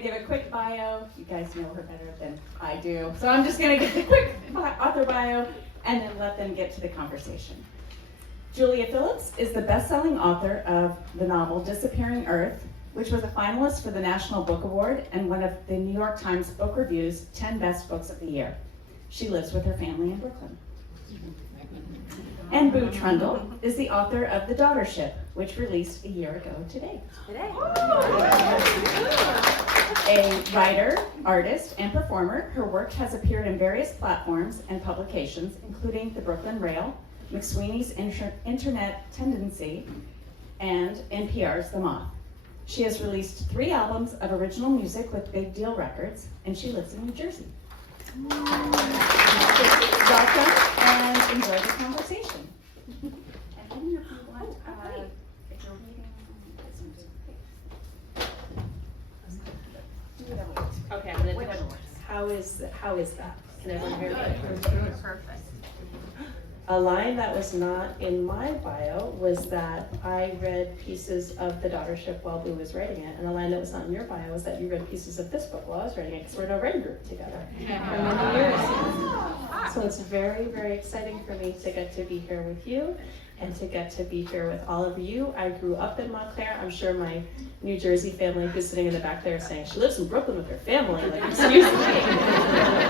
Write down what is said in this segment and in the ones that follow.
to give a quick bio. You guys know her better than I do. So I'm just going to give a quick author bio and then let them get to the conversation. Julia Phillips is the best-selling author of the novel Disappearing Earth, which was a finalist for the National Book Award and one of the New York Times Book Review's 10 best books of the year. She lives with her family in Brooklyn. And Boo Trundle is the author of The Daughtership, which released a year ago today. A writer, artist, and performer, her work has appeared in various platforms and publications, including the Brooklyn Rail, McSweeney's Internet Tendency, and NPR's The Moth. She has released 3 albums of original music with Big Deal Records, and she lives in New Jersey. Welcome and enjoy the conversation. And I don't know if you want, if you're reading, Okay, I'm gonna. How is that? Can everyone hear me? Perfect. A line that was not in my bio was that I read pieces of The Daughtership while Boo was writing it, and a line that was not in your bio was that you read pieces of this book while I was writing it, because we're in a writing group together for many years. So it's very, very exciting for me to get to be here with you and to get to be here with all of you. I grew up in Montclair. I'm sure my New Jersey family who's sitting in the back there saying, she lives in Brooklyn with her family. Like, excuse me.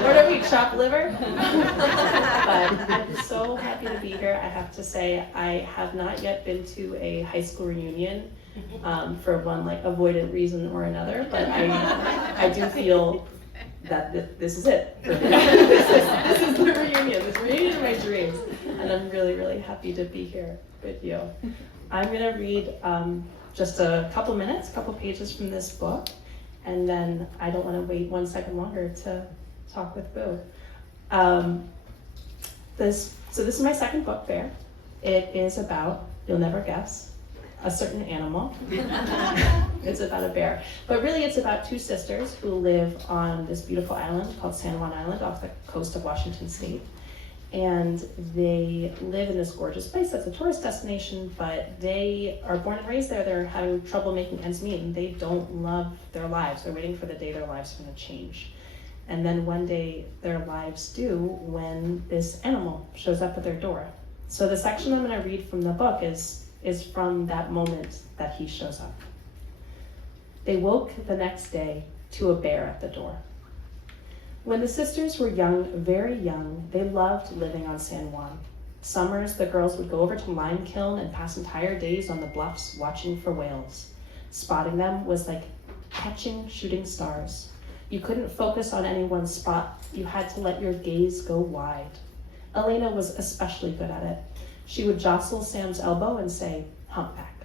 What are we, chopped liver? But I'm so happy to be here. I have to say, I have not yet been to a high school reunion for one avoidant reason or another, but I do feel that this is it. This is the reunion. This reunion of my dreams. And I'm really, really happy to be here with you. I'm going to read just a couple minutes, a couple pages from this book, and then I don't want to wait 1 second longer to talk with Boo. This is my second book, Bear. It is about, you'll never guess, a certain animal. It's about a bear. But really it's about 2 sisters who live on this beautiful island called San Juan Island off the coast of Washington State. And they live in this gorgeous place that's a tourist destination, but they are born and raised there. They're having trouble making ends meet, and they don't love their lives. They're waiting for the day their lives are going to change. And then one day their lives do when this animal shows up at their door. So the section I'm going to read from the book is from that moment that he shows up. They woke the next day to a bear at the door. When the sisters were young, very young, they loved living on San Juan. Summers, the girls would go over to Lime Kiln and pass entire days on the bluffs watching for whales. Spotting them was like catching shooting stars. You couldn't focus on any one spot. You had to let your gaze go wide. Elena was especially good at it. She would jostle Sam's elbow and say, "Humpback."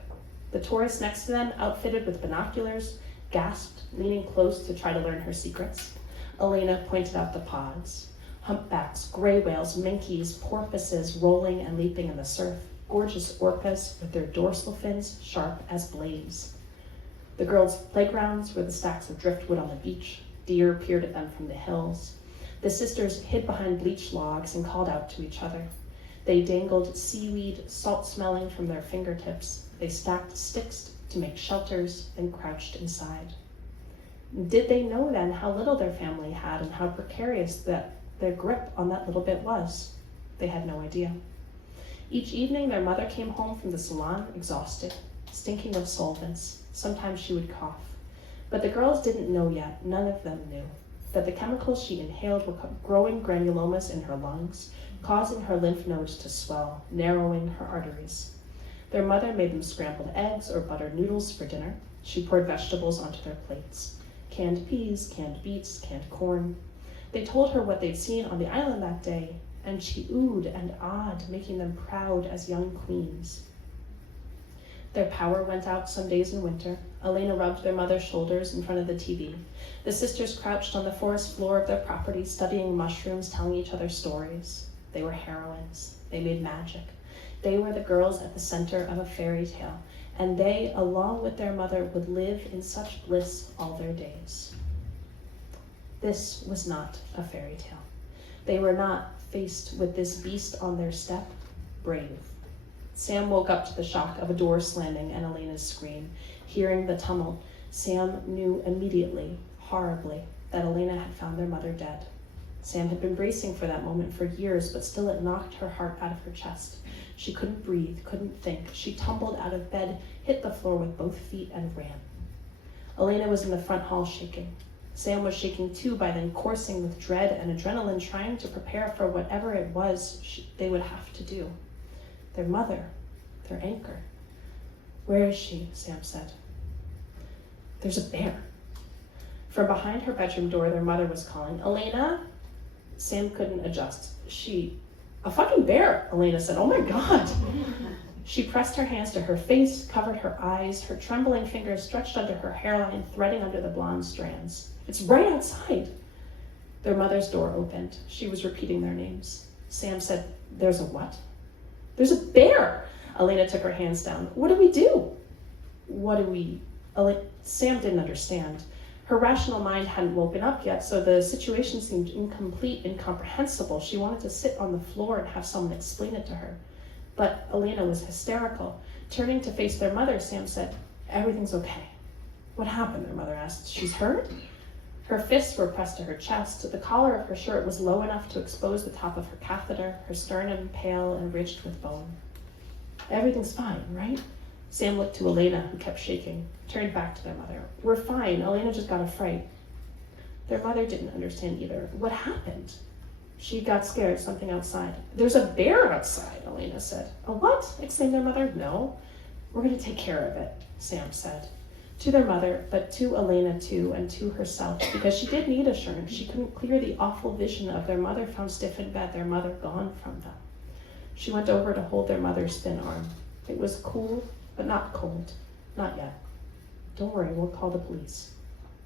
The tourist next to them, outfitted with binoculars, gasped, leaning close to try to learn her secrets. Elena pointed out the pods. Humpbacks, gray whales, minkies, porpoises rolling and leaping in the surf, gorgeous orcas with their dorsal fins sharp as blades. The girls' playgrounds were the stacks of driftwood on the beach. Deer peered at them from the hills. The sisters hid behind bleached logs and called out to each other. They dangled seaweed, salt-smelling from their fingertips. They stacked sticks to make shelters, then crouched inside. Did they know then how little their family had and how precarious that their grip on that little bit was? They had no idea. Each evening their mother came home from the salon exhausted, stinking of solvents. Sometimes she would cough. But the girls didn't know yet, none of them knew, that the chemicals she inhaled were growing granulomas in her lungs, causing her lymph nodes to swell, narrowing her arteries. Their mother made them scrambled eggs or buttered noodles for dinner. She poured vegetables onto their plates. Canned peas, canned beets, canned corn. They told her what they'd seen on the island that day, and she oohed and awed, making them proud as young queens. Their power went out some days in winter. Elena rubbed their mother's shoulders in front of the TV. The sisters crouched on the forest floor of their property, studying mushrooms, telling each other stories. They were heroines. They made magic. They were the girls at the center of a fairy tale, and they, along with their mother, would live in such bliss all their days. This was not a fairy tale. They were not faced with this beast on their step, brave. Sam woke up to the shock of a door slamming and Elena's scream. Hearing the tumult, Sam knew immediately, horribly, that Elena had found their mother dead. Sam had been bracing for that moment for years, but still it knocked her heart out of her chest. She couldn't breathe, couldn't think. She tumbled out of bed, hit the floor with both feet, and ran. Elena was in the front hall shaking. Sam was shaking too by then, coursing with dread and adrenaline, trying to prepare for whatever it was they would have to do. Their mother, their anchor. Where is she? Sam said. There's a bear. From behind her bedroom door, their mother was calling, Elena? Sam couldn't adjust. A fucking bear, Elena said. Oh my God. She pressed her hands to her face, covered her eyes, her trembling fingers stretched under her hairline, threading under the blonde strands. It's right outside. Their mother's door opened. She was repeating their names. Sam said, there's a what? There's a bear. Elena took her hands down. What do we do? Sam didn't understand. Her rational mind hadn't woken up yet, so the situation seemed incomplete, incomprehensible. She wanted to sit on the floor and have someone explain it to her. But Elena was hysterical. Turning to face their mother, Sam said, everything's okay. What happened? Their mother asked. She's hurt? Her fists were pressed to her chest. The collar of her shirt was low enough to expose the top of her catheter, her sternum pale and ridged with bone. Everything's fine, right? Sam looked to Elena, who kept shaking, turned back to their mother. We're fine. Elena just got a fright. Their mother didn't understand either. What happened? She got scared, something outside. There's a bear outside, Elena said. A what? Exclaimed their mother. No, we're going to take care of it, Sam said. To their mother, but to Elena too, and to herself, because she did need assurance. She couldn't clear the awful vision of their mother found stiff in bed, their mother gone from them. She went over to hold their mother's thin arm. It was cool, but not cold. Not yet. Don't worry, we'll call the police.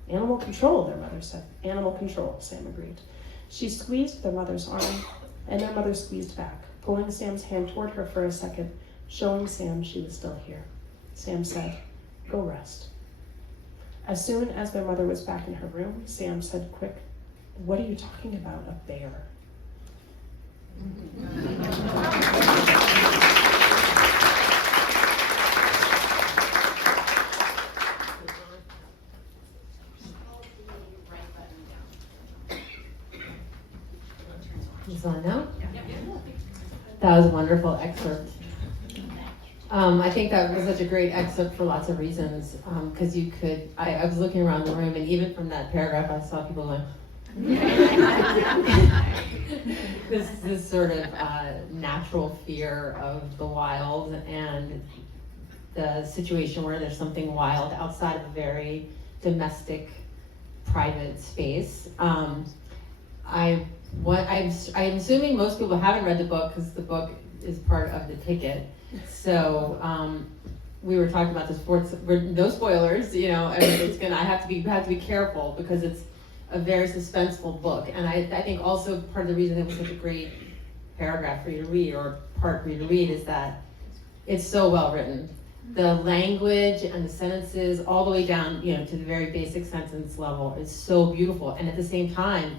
Animal control, their mother said. Animal control, Sam agreed. She squeezed their mother's arm, and their mother squeezed back, pulling Sam's hand toward her for a second, showing Sam she was still here. Sam said, go rest. As soon as their mother was back in her room, Sam said quick, what are you talking about, a bear? Is on now? That was a wonderful excerpt. I think that was such a great excerpt for lots of reasons, because I was looking around the room, and even from that paragraph, I saw people going, this sort of natural fear of the wild and the situation where there's something wild outside of a very domestic, private space. I'm assuming most people haven't read the book because the book is part of the ticket. So we were talking about this before. No spoilers, and I have to be careful because it's a very suspenseful book. And I think also part of the reason it was such a great paragraph for you to read, or part for you to read, is that it's so well written. The language and the sentences, all the way down, to the very basic sentence level, is so beautiful. And at the same time,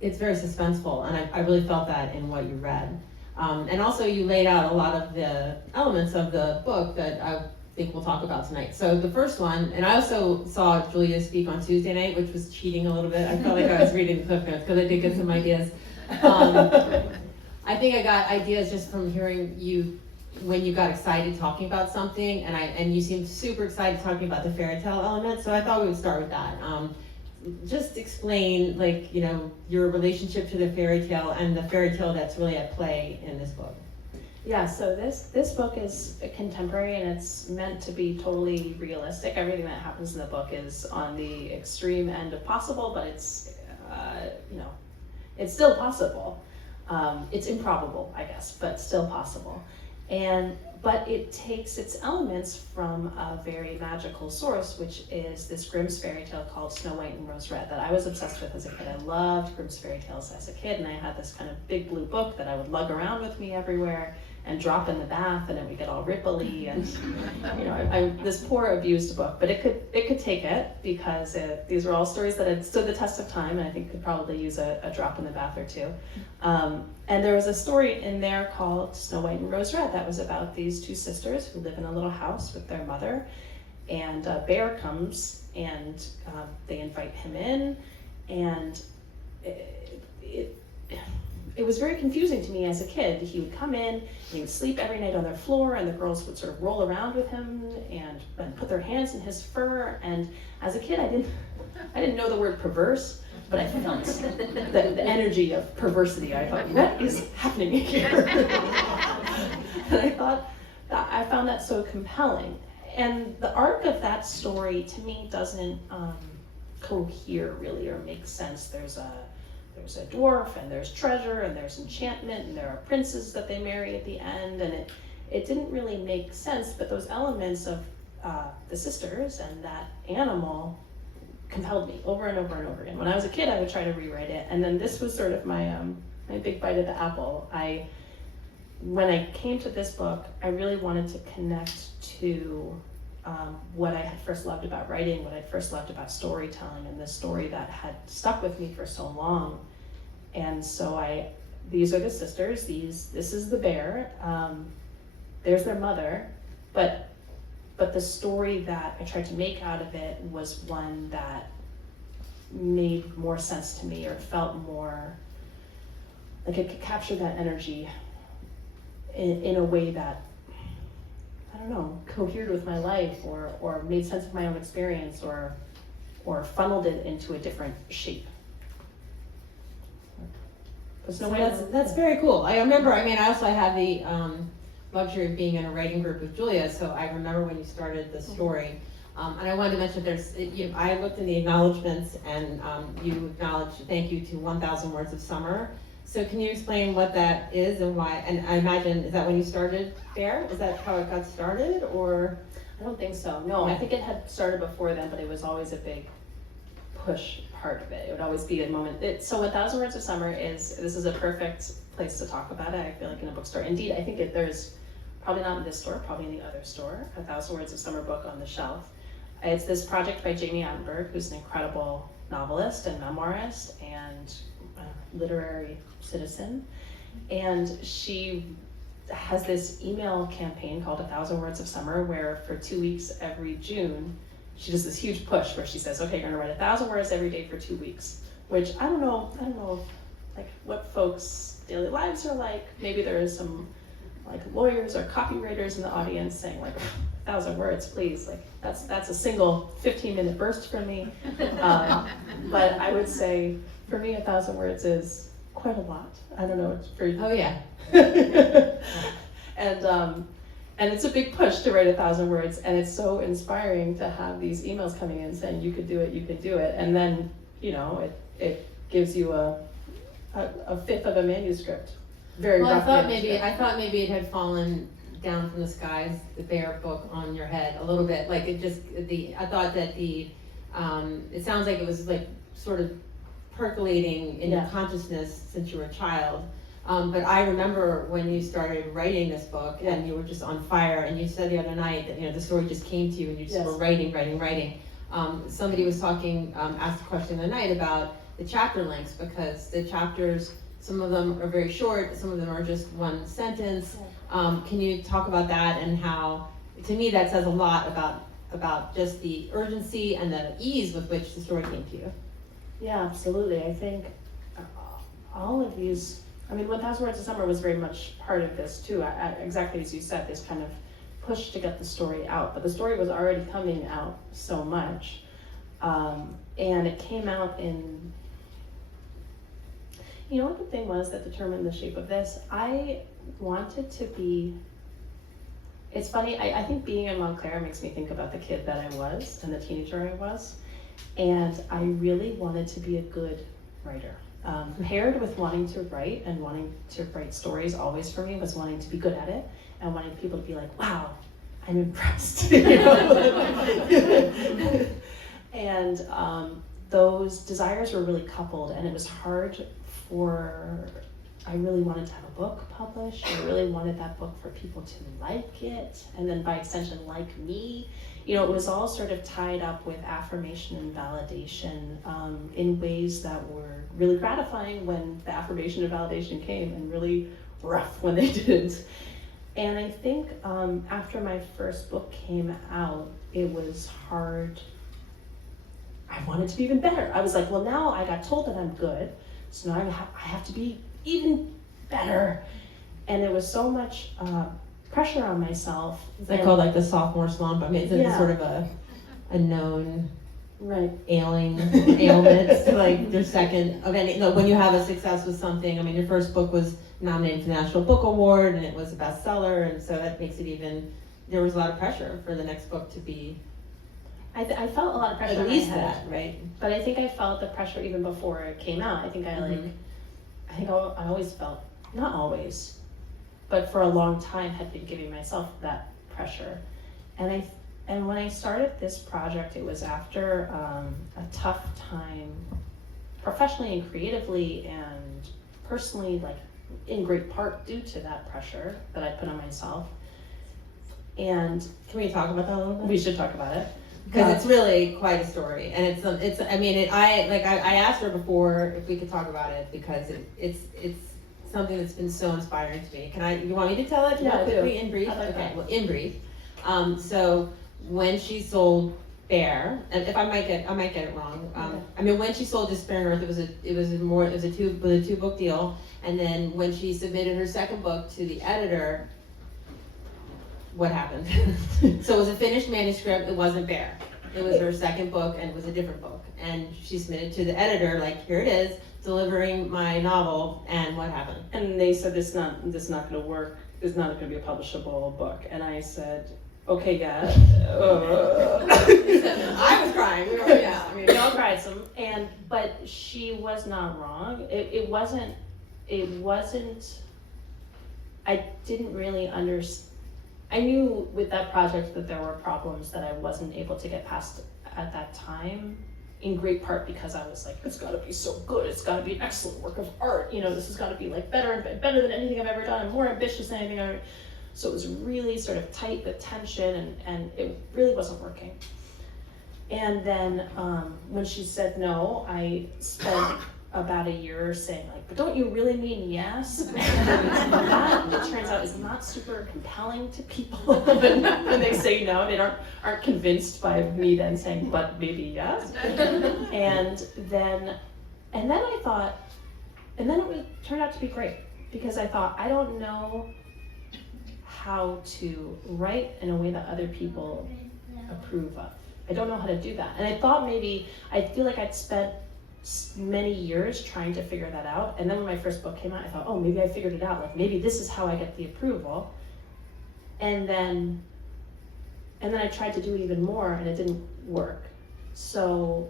it's very suspenseful, and I really felt that in what you read. And also you laid out a lot of the elements of the book that I think we'll talk about tonight. So the first one, and I also saw Julia speak on Tuesday night, which was cheating a little bit. I felt like I was reading the Cliff Notes because I did get some ideas. I think I got ideas just from hearing you when you got excited talking about something, and you seemed super excited talking about the fairy tale element, so I thought we would start with that. Just explain, your relationship to the fairy tale and the fairy tale that's really at play in this book. Yeah, so this book is contemporary, and it's meant to be totally realistic. Everything that happens in the book is on the extreme end of possible, but it's still possible. It's improbable, I guess, but still possible. But it takes its elements from a very magical source, which is this Grimm's fairy tale called Snow White and Rose Red that I was obsessed with as a kid. I loved Grimm's fairy tales as a kid, and I had this kind of big blue book that I would lug around with me everywhere and drop in the bath, and it would get all ripply, and this poor abused book. But it could take it, because these were all stories that had stood the test of time, and I think could probably use a drop in the bath or two. And there was a story in there called Snow White and Rose Red that was about these two sisters who live in a little house with their mother, And a bear comes, and they invite him in, and it was very confusing to me as a kid. He would come in, and he would sleep every night on their floor, and the girls would sort of roll around with him and put their hands in his fur. And as a kid, I didn't know the word perverse, but I felt the energy of perversity. I thought, what is happening here? And I found that so compelling. And the arc of that story, to me, doesn't cohere really or make sense. There's a dwarf, and there's treasure, and there's enchantment, and there are princes that they marry at the end, and it didn't really make sense, but those elements of the sisters and that animal compelled me over and over and over again. When I was a kid, I would try to rewrite it, and then this was sort of my big bite of the apple. When I came to this book, I really wanted to connect to what I had first loved about writing, what I'd first loved about storytelling, and this story that had stuck with me for so long. And so these are the sisters, this is the bear, there's their mother, but the story that I tried to make out of it was one that made more sense to me, or felt more like it could capture that energy in a way that, I don't know, cohered with my life, or made sense of my own experience, or funneled it into a different shape. There's no way That's very cool. I remember, I also had the luxury of being in a writing group with Julia, so I remember when you started the story. And I wanted to mention I looked in the acknowledgments, and you acknowledged, thank you to 1,000 Words of Summer. So can you explain what that is and why? And I imagine, is that when you started there? Is that how it got started, or? I don't think so. No, I think it had started before then, but it was always a big push part of it. It would always be a moment. So 1,000 Words of Summer this is a perfect place to talk about it, I feel like, in a bookstore. Indeed, I think there's, probably not in this store, probably in the other store, 1,000 Words of Summer book on the shelf. It's this project by Jamie Attenberg, who's an incredible novelist and memoirist and literary citizen. And she has this email campaign called 1,000 Words of Summer, where for 2 weeks every June, she does this huge push where she says, okay, you're gonna write 1,000 words every day for 2 weeks, which I don't know like what folks' daily lives are like. Maybe there is some like lawyers or copywriters in the audience saying like, 1,000 words, please. Like that's a single 15-minute burst for me. But I would say for me, 1,000 words is quite a lot. I don't know, it's for Oh yeah. And it's a big push to write 1,000 words, and it's so inspiring to have these emails coming in saying you could do it, you could do it, and then it gives you a fifth of a manuscript. Very rough manuscript. I thought maybe it had fallen down from the skies, the bear book on your head a little bit. Like I thought that it sounds like it was like sort of percolating in your consciousness since you were a child. But I remember when you started writing this book, and you were just on fire, and you said the other night that the story just came to you, and you just were writing. Somebody was talking, asked a question the other night about the chapter lengths, because the chapters, some of them are very short, some of them are just one sentence. Can you talk about that, and how, to me, that says a lot about just the urgency and the ease with which the story came to you? Yeah, absolutely. I think all of these, 1,000 Words of Summer was very much part of this too. Exactly as you said, this kind of push to get the story out. But the story was already coming out so much. And it came out in, what the thing was that determined the shape of this? I wanted to be, it's funny, I think being in Montclair makes me think about the kid that I was and the teenager I was. And I really wanted to be a good writer. Paired with wanting to write and wanting to write stories always for me was wanting to be good at it and wanting people to be like, wow, I'm impressed. And those desires were really coupled, and it was hard I really wanted to have a book published. I really wanted that book for people to like it, and then by extension, like me. It was all sort of tied up with affirmation and validation in ways that were really gratifying when the affirmation and validation came, and really rough when they didn't. And I think after my first book came out, it was hard. I wanted to be even better. I was like, well, now I got told that I'm good, so now I have to be even better. And there was so much pressure on myself. It's like called like the sophomore slump. I mean, it's Yeah. sort of a known Right. ailment to like your second of any, when you have a success with something. I mean, your first book was nominated for the National Book Award and it was a bestseller, and so that makes it even, there was a lot of pressure for the next book to be I felt a lot of pressure at on my least head. that, right? But I think I felt the pressure even before it came out. I think I always felt, not always, but for a long time had been giving myself that pressure. And when I started this project, it was after a tough time, professionally and creatively and personally, like in great part due to that pressure that I put on myself. And Can we talk about that a little bit? we should talk about it. Because it's really quite a story, and I asked her before if we could talk about it because it's something that's been so inspiring to me. You want me to tell it? Yeah, I do. Quickly in brief. I like Okay, that. well, in brief. So when she sold Bear, and if I might get it wrong. Okay. I mean, when she sold Despair on Earth, it was a two book deal, and then when she submitted her second book to the editor, what happened? So it was a finished manuscript. It wasn't Bear. It was her second book, and it was a different book. And she submitted to the editor, like, here it is, delivering my novel. And what happened? And they said, this is not going to work. It's not going to be a publishable book. And I said, okay, yeah. I was crying. We all cried some. But she was not wrong. It wasn't. I didn't really understand. I knew with that project that there were problems that I wasn't able to get past at that time, in great part because I was like, it's got to be so good. It's got to be an excellent work of art. This has got to be like better than anything I've ever done, and more ambitious than anything I've ever. So it was really sort of tight with tension, and it really wasn't working. And then when she said no, I spent about a year saying like, but don't you really mean yes? And that, it turns out, is not super compelling to people when they say no. They aren't convinced by me then saying, but maybe yes. And then I thought, and then it turned out to be great because I thought, I don't know how to write in a way that other people approve of. I don't know how to do that. And I thought I feel like I'd spent many years trying to figure that out. And then when my first book came out, I thought, oh, maybe I figured it out. Like maybe this is how I get the approval. And then I tried to do it even more and it didn't work. So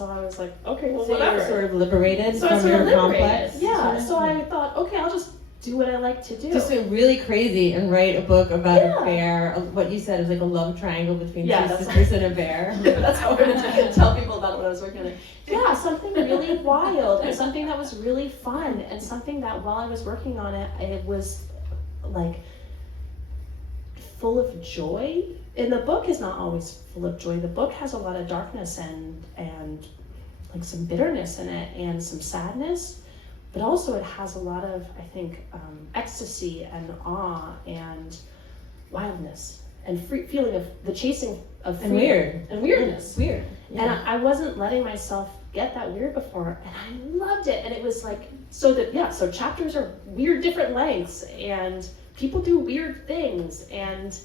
I was like, okay, well, So whatever. you were sort of liberated So I from sort of your liberated. complex. Yeah. So I thought, okay, I'll just do what I like to do. Just went really crazy and write a book about Yeah. a bear. What you said is like a love triangle between Yeah, two that's sisters and a bear. That's how I'm gonna tell people about what I was working on. Yeah, something really wild and something that was really fun and something that while I was working on it, it was like full of joy. And the book is not always full of joy. The book has a lot of darkness and like some bitterness in it and some sadness. But also it has a lot of, I think, ecstasy and awe and wildness and feeling of the chasing of freedom. And weird. And weirdness. Weird. Yeah. And I wasn't letting myself get that weird before, and I loved it. And it was like, so chapters are weird different lengths, and people do weird things, and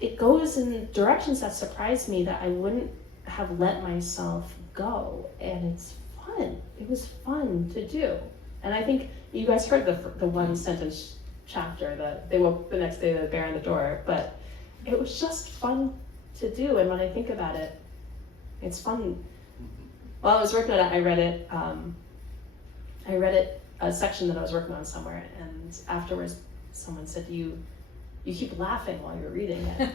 it goes in directions that surprised me that I wouldn't have let myself go. And it's fun. It was fun to do. And I think you guys heard the one sentence chapter that they woke the next day, the bear in the door, but it was just fun to do. And when I think about it, it's fun. While I was working on it, I read it a section that I was working on somewhere, and afterwards someone said, you keep laughing while you're reading it.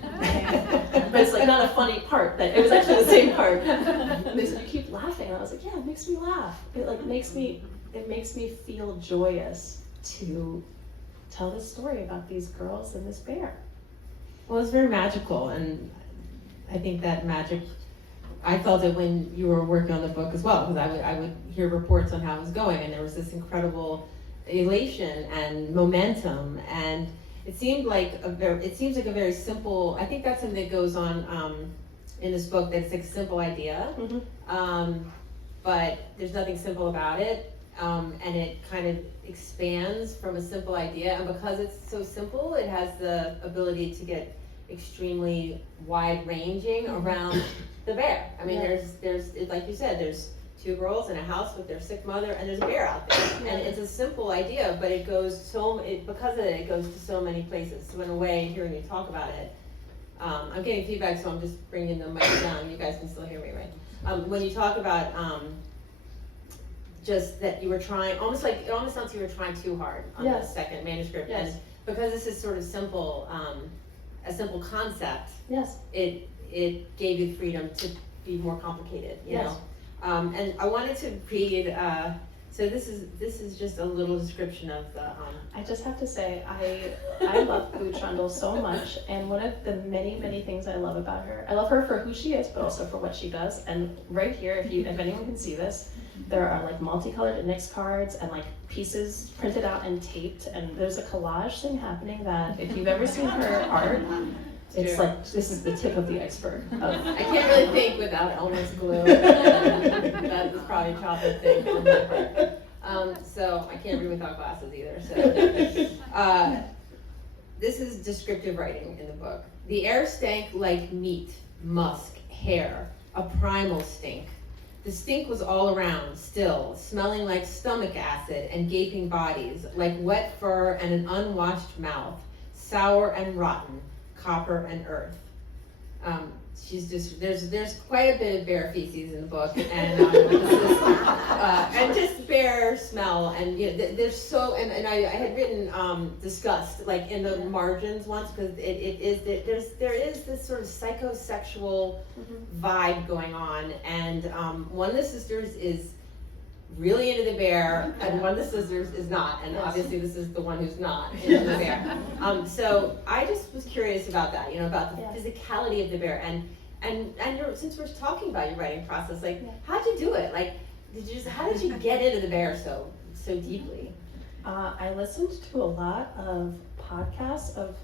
But it's like not a funny part, that it was actually the same part. And they said, you keep laughing, and I was like, yeah, it makes me laugh. It makes me feel joyous to tell this story about these girls and this bear. Well, it's very magical, and I think that magic, I felt it when you were working on the book as well, because I would hear reports on how it was going, and there was this incredible elation and momentum, and it seems like a very simple, I think that's something that goes on, in this book, that it's like a simple idea. But there's nothing simple about it, and it kind of expands from a simple idea, and because it's so simple, it has the ability to get extremely wide-ranging around the bear. I mean, there's like you said, there's 2 girls in a house with their sick mother, and there's a bear out there, and it's a simple idea, but it goes because of it goes to so many places. So in a way, hearing you talk about it, I'm getting feedback, so I'm just bringing the mic down. You guys can still hear me, right? When you talk about just that you were trying, it almost sounds like you were trying too hard on the second manuscript, and because this is sort of simple, a simple concept, it gave you freedom to be more complicated, you know. And I wanted to read. So this is just a little description of the. I just have to say, I love Boo Trundle so much, and one of the many things I love about her, I love her for who she is, but also for what she does. And right here, if anyone can see this, there are like multicolored index cards and like pieces printed out and taped, and there's a collage thing happening that if you've ever seen her art, it's like, this is the tip of the iceberg. I can't really think without Elmer's glue. That is probably a chocolate thing on my part. So I can't read without glasses either. So this is descriptive writing in the book. The air stank like meat, musk, hair, a primal stink. The stink was all around, still, smelling like stomach acid and gaping bodies, like wet fur and an unwashed mouth, sour and rotten, copper and earth. There's quite a bit of bear feces in the book, and and just bear smell, and there's so, and I had written disgust like in the margins once, because there is this sort of psychosexual vibe going on, and one of the sisters is really into the bear, and one of the sisters is not, and obviously this is the one who's not into the bear. So I just was curious about that, about the physicality of the bear, and since we're talking about your writing process, like how'd you do it? Like, how did you get into the bear so deeply? I listened to a lot of podcasts of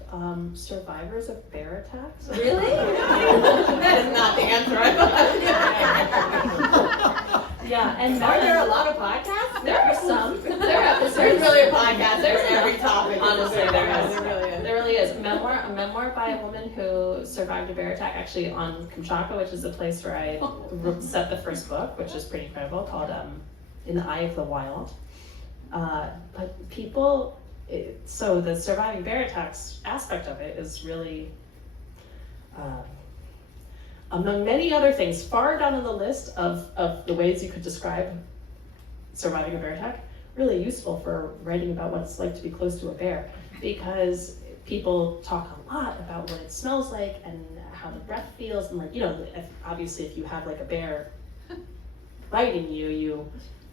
survivors of bear attacks. Really? That is not the answer I thought. Yeah, and are there a lot of podcasts? There are some. There's really a podcast for every topic. Honestly, There really is. A memoir by a woman who survived a bear attack, actually on Kamchatka, which is the place where I set the first book, which is pretty incredible, called In the Eye of the Wild. But people, so the surviving bear attacks aspect of it is really, among many other things, far down on the list of the ways you could describe surviving a bear attack, really useful for writing about what it's like to be close to a bear, because people talk a lot about what it smells like and how the breath feels, and obviously if you have like a bear biting you, you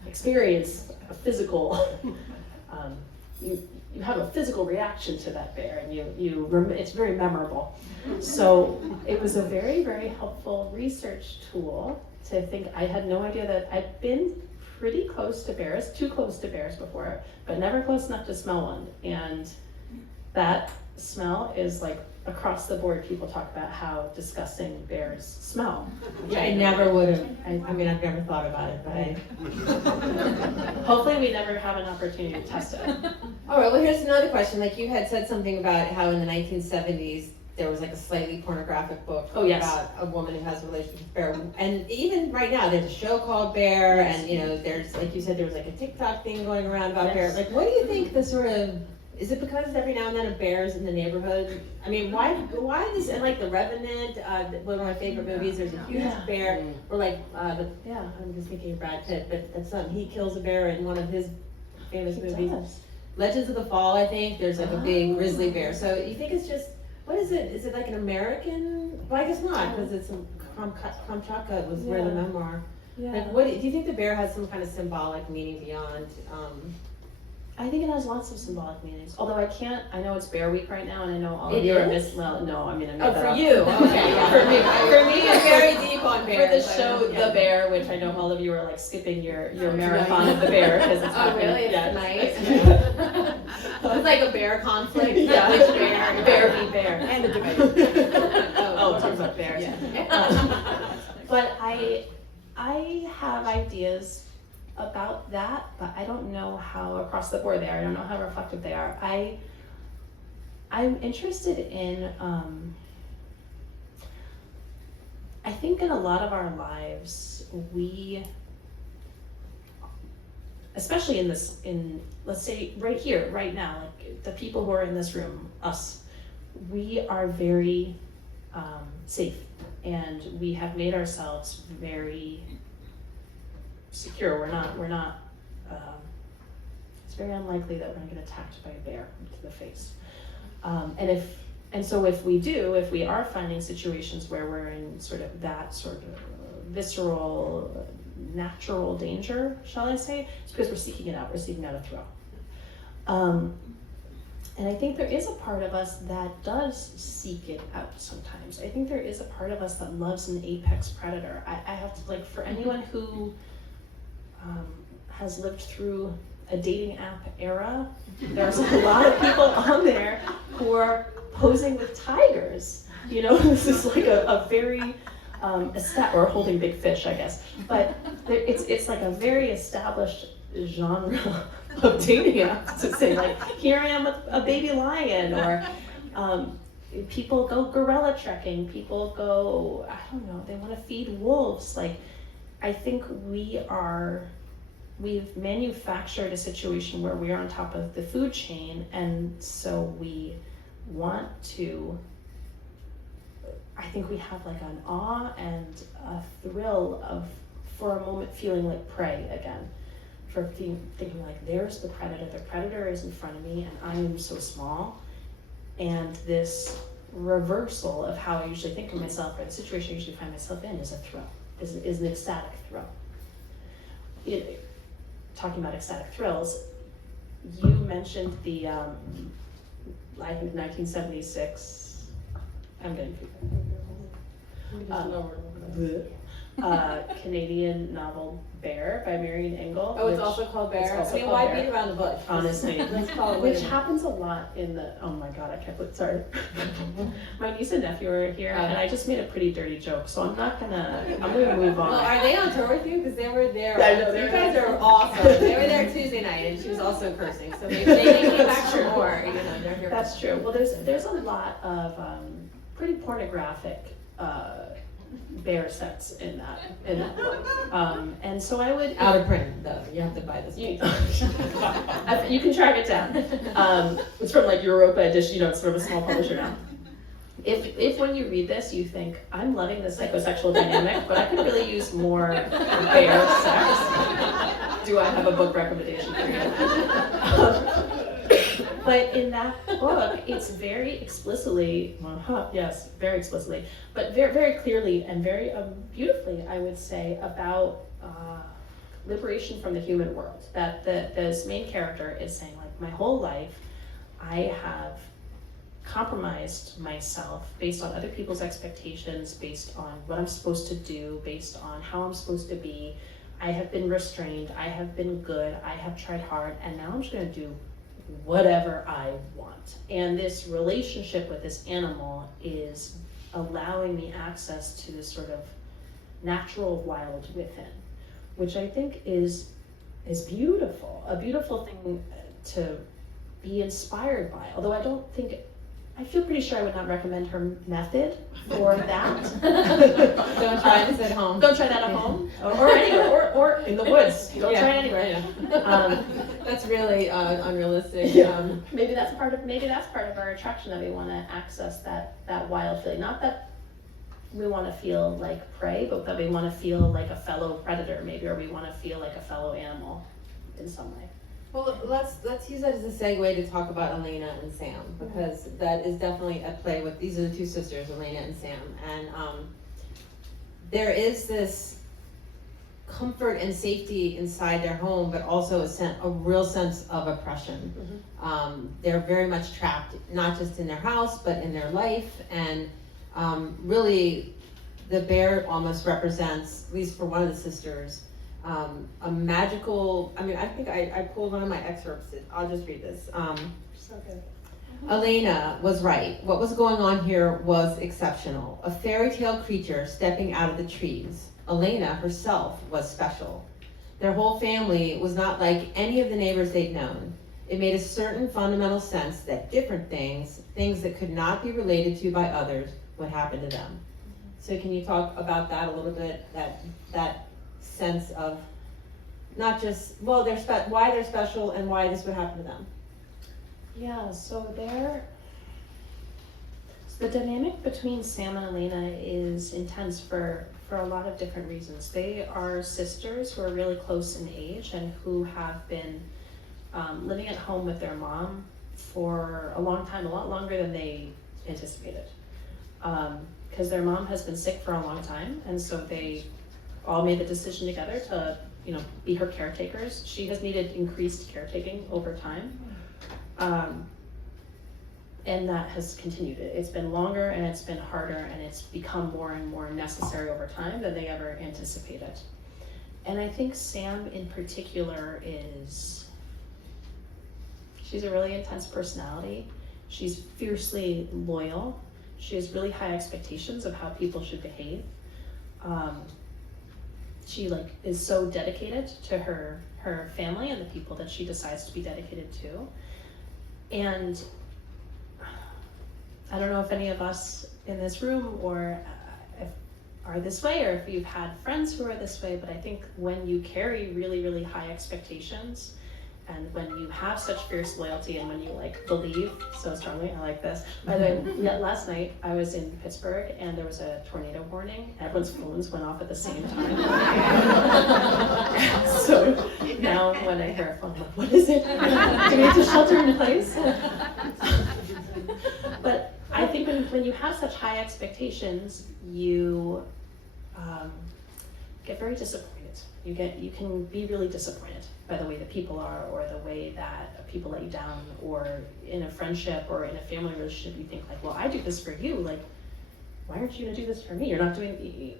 experience a physical, you have a physical reaction to that bear, and it's very memorable. So it was a very, very helpful research tool to think. I had no idea that I'd been pretty close to bears, too close to bears before, but never close enough to smell one. And that smell is like across the board. People talk about how disgusting bears smell. Yeah, I never would have. I mean, I've never thought about it, but hopefully we never have an opportunity to test it. All right, well, here's another question. Like, you had said something about how in the 1970s there was like a slightly pornographic book about a woman who has a relationship with Bear. And even right now, there's a show called Bear, and there's, like you said, there was like a TikTok thing going around about Bear. Like, what do you think the sort of, is it because every now and then a bear's in the neighborhood? I mean, why this, and like The Revenant, one of my favorite movies, there's a huge bear, or like, I'm just thinking of Brad Pitt, but that's something, he kills a bear in one of his famous movies. Legends of the Fall, I think, there's like a big grizzly bear. So you think it's just, what is it? Is it like an American? Well, I guess not, because it's Kamchatka was where the memoir. Like, what do you think the bear has some kind of symbolic meaning beyond? I think it has lots of symbolic meanings. Although I know it's Bear Week right now, and I know all It of you are is? well, no, I mean, I made Oh, that for up. you, okay, yeah. For me, I'm very deep on for bears. the show yeah. The Bear, which I know all of you are like skipping your marathon of The Bear because it's Oh, happening. really? It's Yeah, nice. It's like a bear conflict. Yeah. Which bear? Bear v. Bear. And the debate. Oh, talk about bears. Yeah. But I have ideas about that, but I don't know how across the board they are. I don't know how reflective they are. I'm interested in, I think in a lot of our lives, we, especially in let's say right here, right now, like the people who are in this room, us, we are very safe, and we have made ourselves very secure. We're not it's very unlikely that we're gonna get attacked by a bear to the face. So if we are finding situations where we're in sort of that sort of visceral, natural danger, shall I say, it's because we're seeking it out. We're seeking out a thrill. And I think there is a part of us that does seek it out sometimes. I think there is a part of us that loves an apex predator. I have to, like, for anyone who has lived through a dating app era, there's a lot of people on there who are posing with tigers. You know, this is like a very or holding big fish, I guess. But it's like a very established genre of dating apps to say, like, here I am with a baby lion, or people go gorilla trekking, people go, I don't know, they want to feed wolves. Like, I think we've manufactured a situation where we are on top of the food chain, and so we want to, I think we have like an awe and a thrill of, for a moment, feeling like prey again. For thinking like, there's the predator is in front of me and I am so small. And this reversal of how I usually think of myself, or the situation I usually find myself in, is a thrill, is an ecstatic thrill. Talking about ecstatic thrills, you mentioned the, I think 1976, I'm getting Canadian novel Bear by Marian Engel. Oh, it's also called Bear? It's also I mean, called why Bear. beat around the bush? Honestly. Let's call it Which happens a lot in the, oh my god, I can't believe, sorry. My niece and nephew are here, and I just made a pretty dirty joke, so I'm gonna move on. Well, are they on tour with you? Because they were there. Yeah, I know, You guys are awesome. They were there Tuesday night, and she was also cursing. So maybe they came back for more. You know, they're here. That's true. Well, there's a lot of pretty pornographic bear sets in that book, and so I would Out of print, though. You have to buy this book. you can track it down. It's from like Europa edition. You know, it's from a small publisher now. If when you read this you think, I'm loving the psychosexual dynamic, but I could really use more bear sex, do I have a book recommendation for you? But in that book, it's very explicitly, very explicitly, but very, very clearly and very beautifully, I would say, about liberation from the human world. That this main character is saying, like, my whole life, I have compromised myself based on other people's expectations, based on what I'm supposed to do, based on how I'm supposed to be. I have been restrained, I have been good, I have tried hard, and now I'm just gonna do whatever I want. And this relationship with this animal is allowing me access to this sort of natural wild within, which I think is beautiful, a beautiful thing to be inspired by. Although I feel pretty sure I would not recommend her method for that. Don't try this at home. Don't try that at home, or anywhere, or in the woods. Don't try it anywhere. Yeah. That's really unrealistic. Yeah. Maybe that's part of our attraction, that we want to access that wild feeling. Not that we want to feel like prey, but that we want to feel like a fellow predator, maybe, or we want to feel like a fellow animal in some way. Well, let's use that as a segue to talk about Elena and Sam, because that is definitely at play with, these are the two sisters, Elena and Sam, and there is this comfort and safety inside their home, but also a real sense of oppression. They're very much trapped, not just in their house, but in their life. And really, the bear almost represents, at least for one of the sisters, a magical, I think I pulled one of my excerpts. I'll just read this. So good. Elena was right. What was going on here was exceptional. A fairy tale creature stepping out of the trees. Elena herself was special. Their whole family was not like any of the neighbors they'd known. It made a certain fundamental sense that different things that could not be related to by others, would happen to them. So can you talk about that a little bit? That sense of not just, well, why they're special and why this would happen to them. Yeah, so the dynamic between Sam and Elena is intense for a lot of different reasons. They are sisters who are really close in age and who have been living at home with their mom for a long time, a lot longer than they anticipated. Because their mom has been sick for a long time, and so they all made the decision together to, be her caretakers. She has needed increased caretaking over time. And that has continued. It's been longer and it's been harder and it's become more and more necessary over time than they ever anticipated. And I think Sam in particular she's a really intense personality. She's fiercely loyal. She has really high expectations of how people should behave. She is so dedicated to her family and the people that she decides to be dedicated to. And I don't know if any of us in this room are this way, or if you've had friends who are this way, but I think when you carry really, really high expectations, and when you have such fierce loyalty, and when you believe so strongly, I like this. By the way, last night I was in Pittsburgh and there was a tornado warning. Everyone's phones went off at the same time. So now when I hear a phone, I'm like, what is it? Do we have to shelter in place? But I think when you have such high expectations, you get very disappointed. You can be really disappointed by the way that people are, or the way that people let you down, or in a friendship or in a family relationship, you think well, I do this for you. Why aren't you gonna do this for me? You're not doing.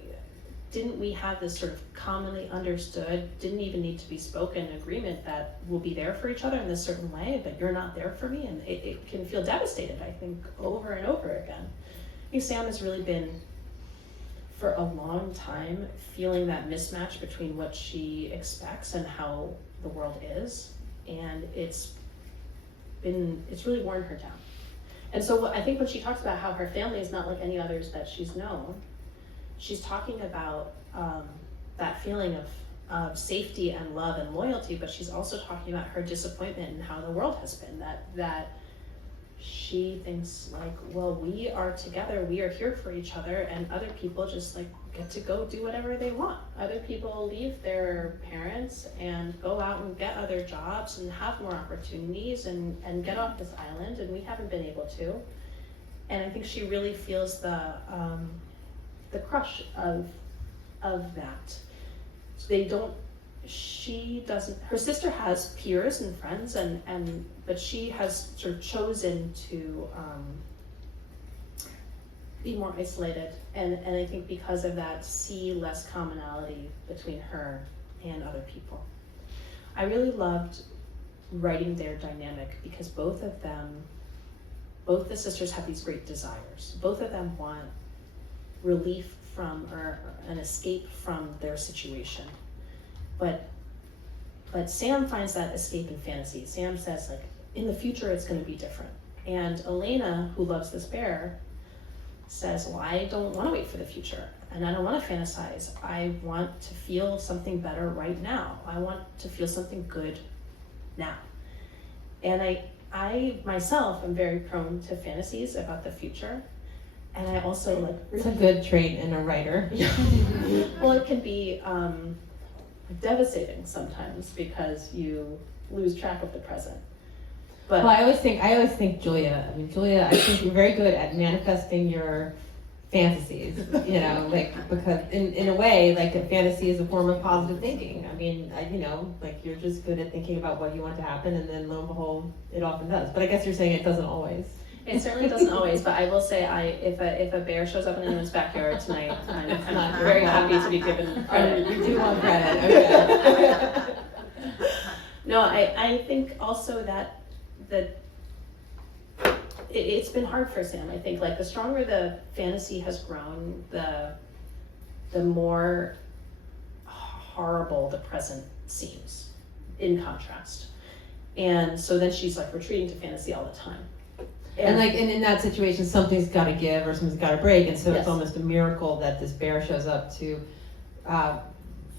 Didn't we have this sort of commonly understood, didn't even need to be spoken agreement that we'll be there for each other in this certain way, but you're not there for me? And it can feel devastated, I think, over and over again. I think Sam has really been, for a long time, feeling that mismatch between what she expects and how the world is. And it's really worn her down. And so I think when she talks about how her family is not like any others that she's known, she's talking about that feeling of safety and love and loyalty, but she's also talking about her disappointment in how the world has been, that she thinks well, we are together, we are here for each other, and other people just get to go do whatever they want. Other people leave their parents and go out and get other jobs and have more opportunities and get off this island, and we haven't been able to. And I think she really feels the crush of that. Her sister has peers and friends, but she has sort of chosen to be more isolated, and I think because of that, see less commonality between her and other people. I really loved writing their dynamic because both the sisters have these great desires. Both of them want relief from, or an escape from, their situation. But Sam finds that escape in fantasy. Sam says, in the future it's going to be different. And Elena, who loves this bear, says, well, I don't want to wait for the future, and I don't want to fantasize. I want to feel something better right now. I want to feel something good now. And I myself am very prone to fantasies about the future. And I also It's a good trait in a writer. Well, it can be devastating sometimes because you lose track of the present. But I always think Julia. I think you're very good at manifesting your fantasies, like, because in a way, like, a fantasy is a form of positive thinking. I mean, like, you're just good at thinking about what you want to happen, and then lo and behold, it often does. But I guess you're saying it doesn't always. It certainly doesn't always, but I will say, if a bear shows up in anyone's backyard tonight, I'm very happy to be given credit. You do want credit, okay. No, I think also that it's been hard for Sam. I think, like, the stronger the fantasy has grown, the more horrible the present seems, in contrast. And so then she's like retreating to fantasy all the time. And like, in that situation, something's got to give or something's got to break, and so Yes. it's almost a miracle that this bear shows up to,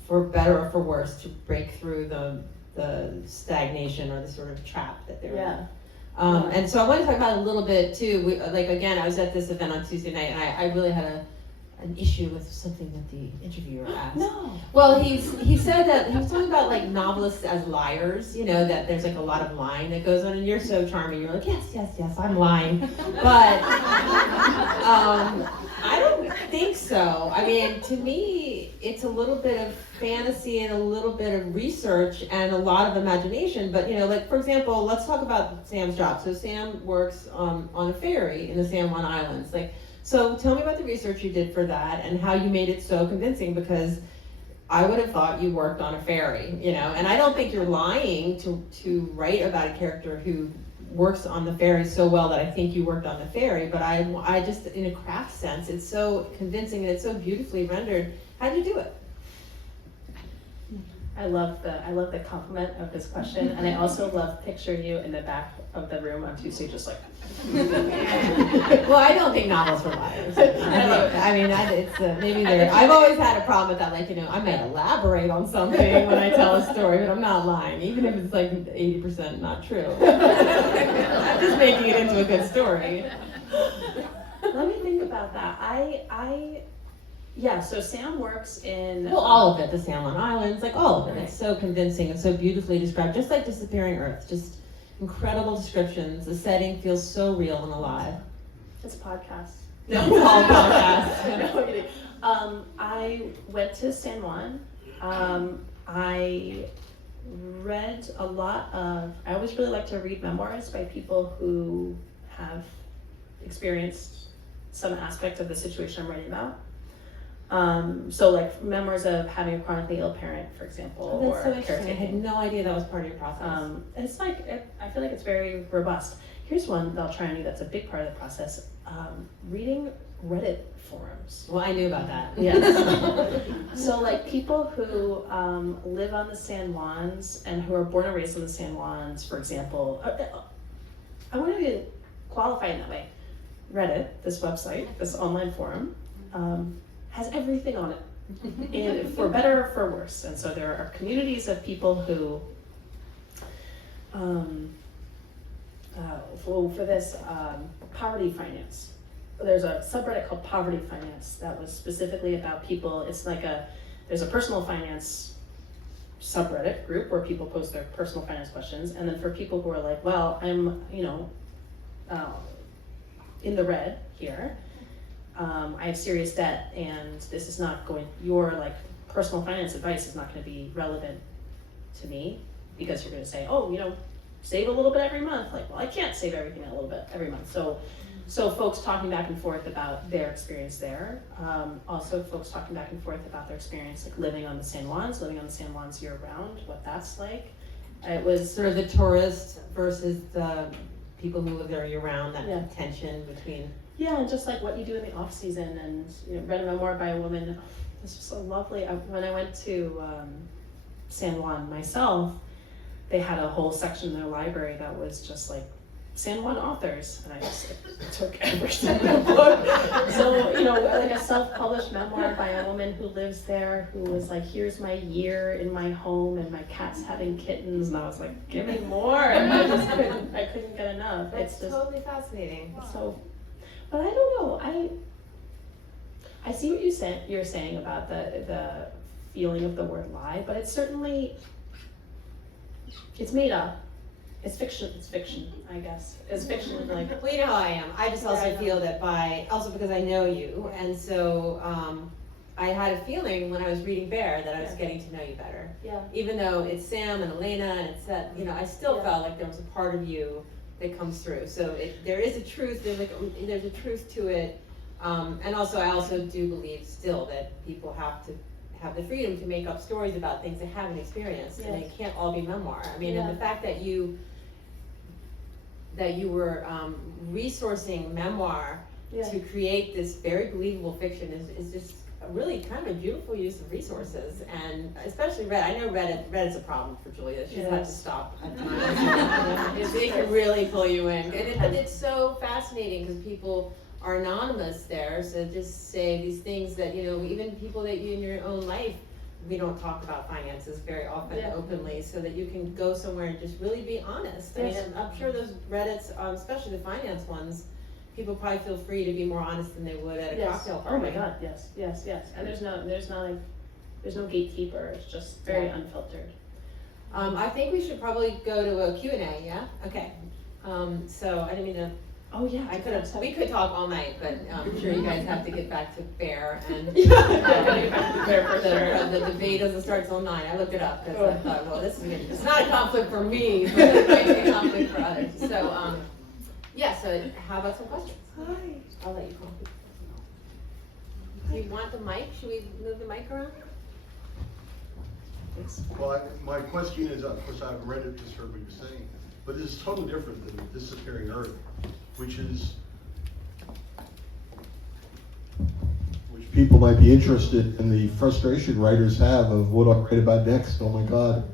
for better or for worse, to break through the stagnation or the sort of trap that they're in. And so I want to talk about it a little bit too. Again, I was at this event on Tuesday night, and I really had an issue with something that the interviewer asked. No. Well, he said that he was talking about like novelists as liars, that there's like a lot of lying that goes on, and you're so charming. You're like, yes, I'm lying, but I don't think so. I mean, to me, it's a little bit of fantasy and a little bit of research and a lot of imagination. But like, for example, let's talk about Sam's job. So Sam works on a ferry in the San Juan Islands, like. So tell me about the research you did for that and how you made it so convincing, because I would have thought you worked on a ferry, and I don't think you're lying to write about a character who works on the ferry so well that I think you worked on the ferry, but I just, in a craft sense, it's so convincing and it's so beautifully rendered. How'd you do it? I love the compliment of this question, and I also love picturing you in the back of the room on Tuesday, just like. Well, I don't think novels are liars. It's maybe they're. I've always had a problem with that. Like, I might elaborate on something when I tell a story, but I'm not lying, even if it's like 80% not true. I'm just making it into a good story. Let me think about that. So Sam works in. Well, all of it, the San Juan Islands, like all of it. It's so convincing and so beautifully described, just like Disappearing Earth. Just incredible descriptions. The setting feels so real and alive. It's a podcast. No, it's all podcasts. No, I'm kidding. I went to San Juan. I read a lot of. I always really like to read memoirs by people who have experienced some aspect of the situation I'm writing about. So like memoirs of having a chronically ill parent, for example, Oh, that's so or interesting. I had caretaking. no idea that was part of your process. It's like, I feel like it's very robust. Here's one that I'll try and do that's a big part of the process. Reading Reddit forums. Well, I knew about that. Yes. So like people who live on the San Juans and who are born and raised on the San Juans, for example. I want to qualify in that way. Reddit, this website, this online forum, has everything on it, and for better or for worse. And so there are communities of people who, for this poverty finance. There's a subreddit called Poverty Finance that was specifically about people. It's like there's a personal finance subreddit group where people post their personal finance questions, and then for people who are like, well, I'm in the red here. I have serious debt, and this is not going. Your like personal finance advice is not going to be relevant to me because you're going to say, oh, save a little bit every month. Like, well, I can't save everything a little bit every month. So folks talking back and forth about their experience there. Also, folks talking back and forth about their experience like living on the San Juans year round, what that's like. It was Sort of the tourist versus the people who live there year round. That Yeah. tension between. Yeah, and just like what you do in the off season, and read a memoir by a woman. This was so lovely. When I went to San Juan myself, they had a whole section in their library that was just like San Juan authors, and I just took every single book. So like a self-published memoir by a woman who lives there, who was like, "Here's my year in my home, and my cat's having kittens," and I was like, "Give me more!" And I couldn't get enough. That's It's just totally fascinating. so. But I don't know. I see what you're saying about the feeling of the word lie, but it's made up. It's fiction, I guess. It's fiction, like, Well, you know how I am. I just also Yeah, I know. feel that also because I know you, and so I had a feeling when I was reading Bear that I was Yeah. getting to know you better. yeah, Even though it's Sam and Elena and it's that, I still Yeah. felt like there was a part of you that comes through. So there is a truth, there's a truth to it. And also, I also do believe still that people have to have the freedom to make up stories about things they haven't experienced, and Yes. it can't all be memoir. I mean, and Yeah. the fact that you were resourcing memoir yeah. to create this very believable fiction is just a really kind of beautiful use of resources, and especially Reddit. I know Reddit's a problem for Julia. She's had to Yes. stop at times. It can really pull you in, but it's so fascinating because people are anonymous there, so just say these things that, even people that you in your own life, we don't talk about finances very often Yeah. openly, so that you can go somewhere and just really be honest. I mean, Yes. I'm sure those Reddits, especially the finance ones, people probably feel free to be more honest than they would at a Yes. cocktail Oh party. my God, yes. And there's no gatekeeper, it's just very Yeah. unfiltered. I think we should probably go to a Q&A, yeah? Okay. So I didn't mean to, Oh, yeah. we could talk all night, but I'm sure you guys have to get back to Bear and Bear for sure. the debate doesn't start till 9. I looked it up because I thought, well, it's not a conflict for me, but it might be a conflict for others. So, yeah, so how about some questions? Hi. I'll let you call. Do you want the mic? Should we move the mic around? Well, my question is, of course, I haven't read it, just heard what you're saying, but this is totally different than Disappearing Earth, which people might be interested in the frustration writers have of what I write about next, oh my God.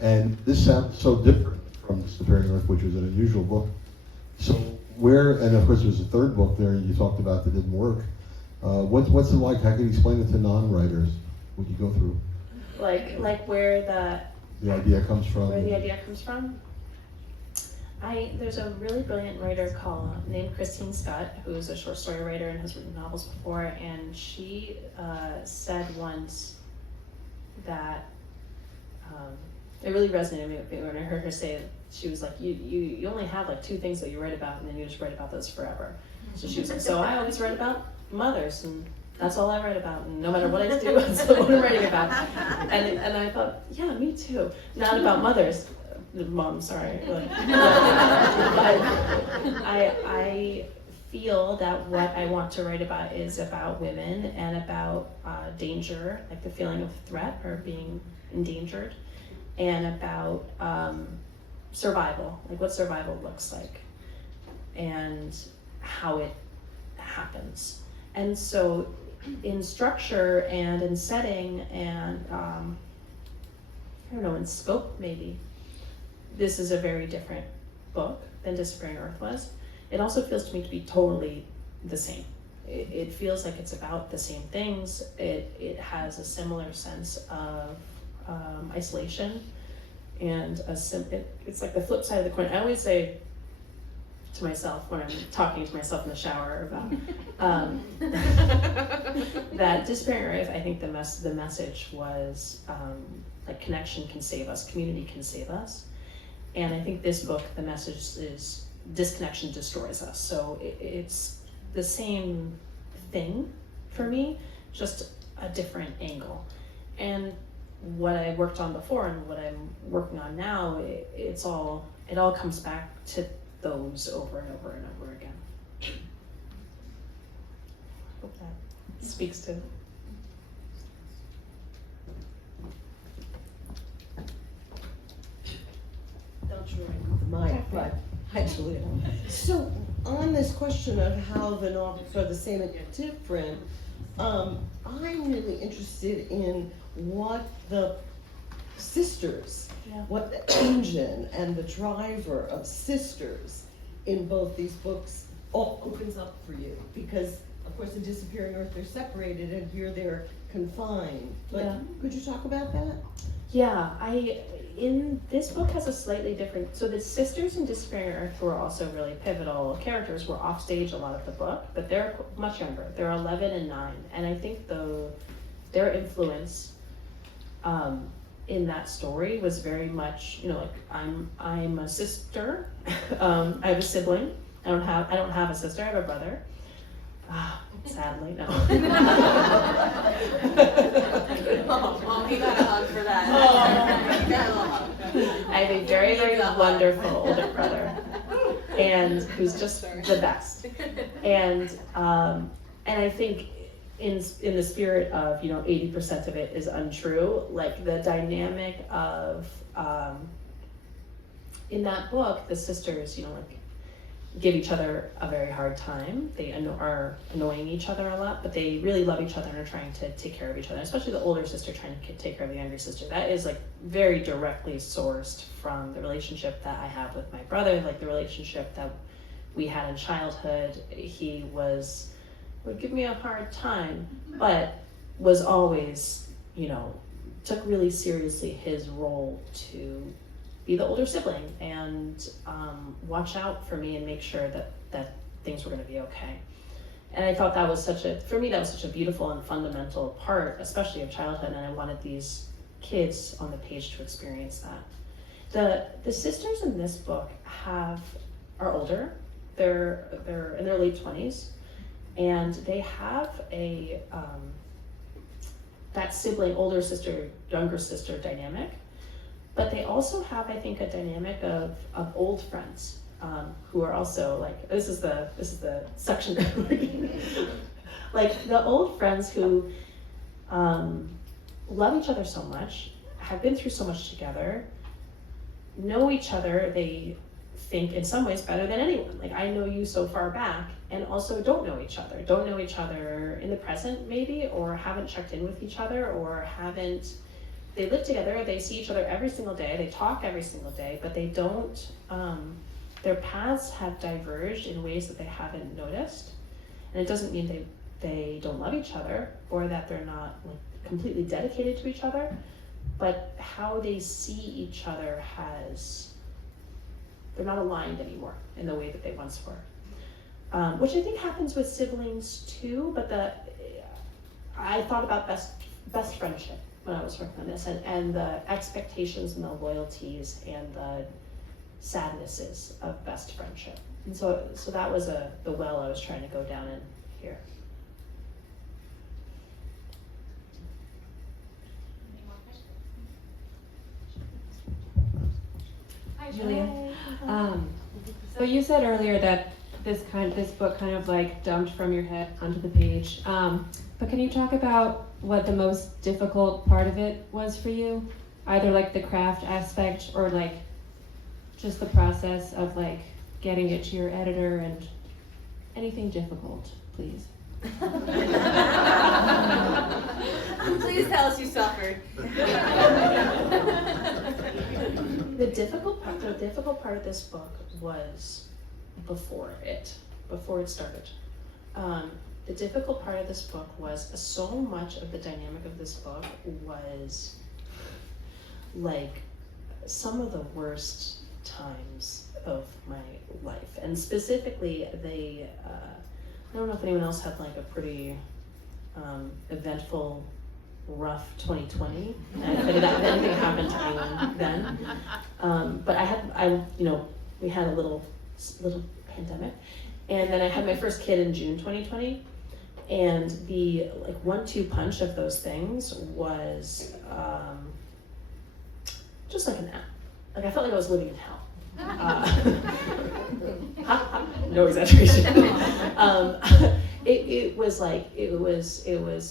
And this sounds so different from Disappearing Earth, which was an unusual book. So and of course there's a third book there you talked about that didn't work. What's it like? How can you explain it to non-writers? What you go through? Like where The idea comes from. where the idea comes from? There's a really brilliant writer named Christine Scott, who's a short story writer and has written novels before, and she said once that it really resonated with me when I heard her say it. She was like, you only have like 2 things that you write about, and then you just write about those forever. So she was like, so I always write about mothers, and that's all I write about, and no matter what I do, that's what I'm writing about. And I thought, yeah, me too. Not about mothers. Mom, sorry. But I feel that what I want to write about is about women and about danger, like the feeling of threat or being endangered, and about survival, like what survival looks like and how it happens. And so in structure and in setting and in scope maybe, this is a very different book than Disappearing Earth was. It also feels to me to be totally the same. It feels like it's about the same things. It has a similar sense of isolation and it's like the flip side of the coin. I always say to myself when I'm talking to myself in the shower about that Disappearing Earth, I think the message was like connection can save us, community can save us. And I think this book, the message is disconnection destroys us. So it's the same thing for me, just a different angle. And what I worked on before and what I'm working on now, it all comes back to those over and over and over again. I hope that speaks to. Not sure I got the mic, but hi, Julia. So on this question of how the novels are the same and yet different, I'm really interested in what the sisters, what the engine and the driver of sisters in both these books all opens up for you. Because of course in Disappearing Earth they're separated and here they're confined. But could you talk about that? Yeah, in this book has a slightly different, so the sisters in Disappearing Earth were also really pivotal characters, were off stage a lot of the book, but they're much younger. They're 11 and 9, and I think their influence in that story was very much, like I'm a sister. I have a sibling. I don't have a sister. I have a brother. Sadly, no. Oh, he got a hug for that. He got a hug. I have a very, very wonderful older brother, and who's just the best. And I think in the spirit of 80% of it is untrue. Like the dynamic of in that book, the sisters, give each other a very hard time. They are annoying each other a lot, but they really love each other and are trying to take care of each other. Especially the older sister trying to take care of the younger sister. That is like very directly sourced from the relationship that I have with my brother, like the relationship that we had in childhood. He would give me a hard time, but was always, took really seriously his role to be the older sibling and watch out for me and make sure that things were going to be okay. And I thought that was for me, that was such a beautiful and fundamental part, especially of childhood, and I wanted these kids on the page to experience that. The sisters in this book are older. They're in their late 20s, and they have that sibling, older sister, younger sister dynamic. But they also have, I think, a dynamic of old friends who are also like, this is the section that we're getting. Like the old friends who love each other so much, have been through so much together, know each other, they think in some ways better than anyone. Like I know you so far back, and also don't know each other in the present maybe, or haven't checked in with each other, or they live together, they see each other every single day, they talk every single day, but they don't, their paths have diverged in ways that they haven't noticed. And it doesn't mean they don't love each other, or that they're not like completely dedicated to each other, but how they see each other they're not aligned anymore in the way that they once were. Which I think happens with siblings too, but I thought about best friendship when I was working on this, and the expectations and the loyalties and the sadnesses of best friendship. And so that was the well I was trying to go down in here. Hi, Julia. So you said earlier that this book kind of like dumped from your head onto the page. But can you talk about what the most difficult part of it was for you? Either like the craft aspect or like just the process of like getting it to your editor, and anything difficult, please. Please tell us you suffered. The difficult part of this book was before it started. The difficult part of this book was so much of the dynamic of this book was like some of the worst times of my life, and specifically I don't know if anyone else had like a pretty eventful, rough 2020. If anything happened to anyone then, but we had a little pandemic, and then I had my first kid in June 2020, and the like 1-2 punch of those things was just like I felt like I was living in hell. No exaggeration. It was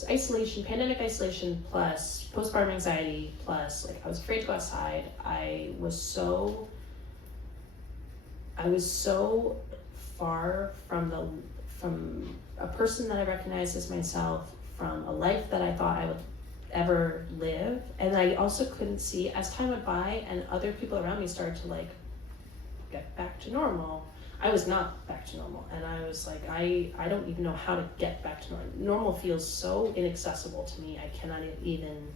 isolation, pandemic isolation, plus postpartum anxiety, plus like I was afraid to go outside. I was so far from a person that I recognized as myself, from a life that I thought I would ever live, and I also couldn't see, as time went by and other people around me started to like get back to normal, I was not back to normal, and I was like, I don't even know how to get back to normal. Normal feels so inaccessible to me, I cannot even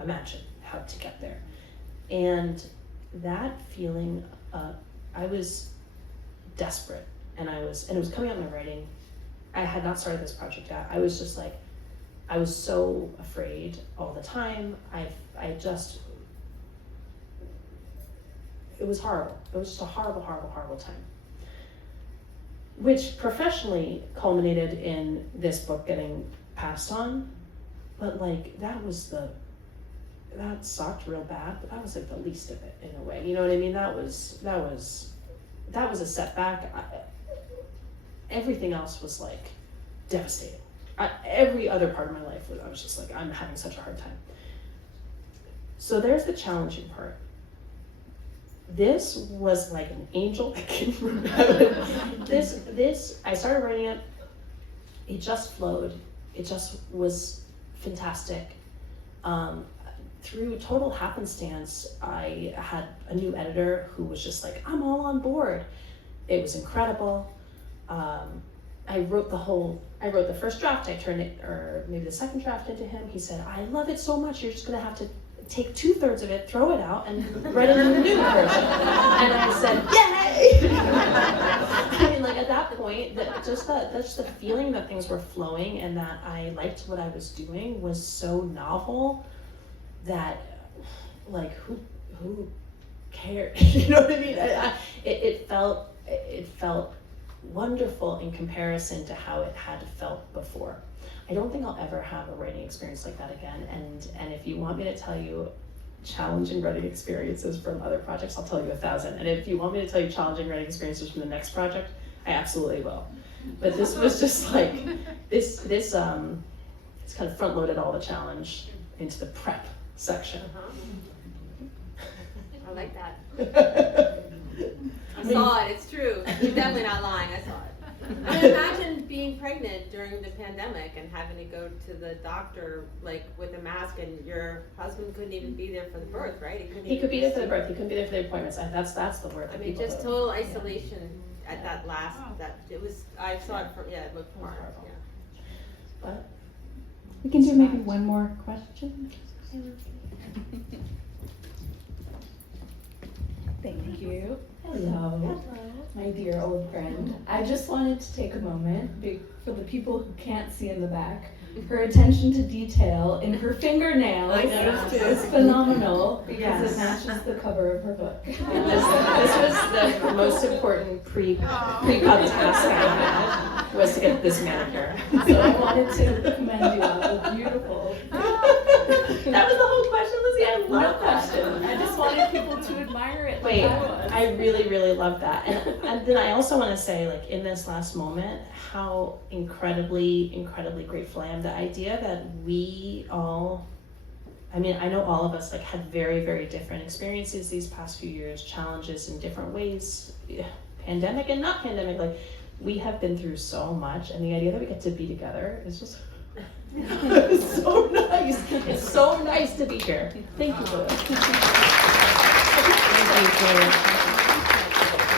imagine how to get there. And that feeling, I was desperate, and it was coming out in my writing. I had not started this project yet. I was so afraid all the time. I just it was horrible. It was just a horrible, horrible, horrible time. Which professionally culminated in this book getting passed on, but like that sucked real bad, but that was like the least of it in a way. You know what I mean? That was a setback. Everything else was like devastating. Every other part of my life, I was just like, I'm having such a hard time. So there's the challenging part. This was like an angel that came from heaven. This, I started writing it. It just flowed. It just was fantastic. Through total happenstance, I had a new editor who was just like, I'm all on board. It was incredible. I wrote the first draft, I turned it, or maybe the second draft into him. He said, I love it so much, you're just gonna have to take 2/3 of it, throw it out, and write it in the new version. And I said, yay! I mean, like at that point, just the feeling that things were flowing and that I liked what I was doing was so novel that, like, who cared? You know what I mean? It felt wonderful in comparison to how it had felt before. I don't think I'll ever have a writing experience like that again. And if you want me to tell you challenging writing experiences from other projects, I'll tell you 1,000. And if you want me to tell you challenging writing experiences from the next project, I absolutely will. But this was just like this kind of front loaded all the challenge into the prep section. I like that. I saw it, it's true. You're definitely not lying, I saw it. I mean, imagine being pregnant during the pandemic and having to go to the doctor like with a mask, and your husband couldn't even be there for the birth, right? He could be there for the birth, he couldn't be there for the appointments. That's the word. I mean, just total isolation at that last, I saw it from, it looked hard, yeah. But We can do maybe one more question. Thank you. Hello, my dear old friend. I just wanted to take a moment for the people who can't see in the back. Her attention to detail in her fingernails is phenomenal because it matches the cover of her book. this was the most important pre-pub task I had, was to get this manicure. So I wanted to commend you on the beautiful. That was the whole question, Lizzie. I love that. Question. I just wanted people to admire it. Wait, like I was. I really, really love that. And then I also want to say, like, in this last moment, how incredibly, incredibly grateful I am. The idea that we all, I mean, I know all of us, like, had very, very different experiences these past few years, challenges in different ways, pandemic and not pandemic. Like, we have been through so much, and the idea that we get to be together is just it's so nice. It's so nice to be here. Thank you for this. Thank you.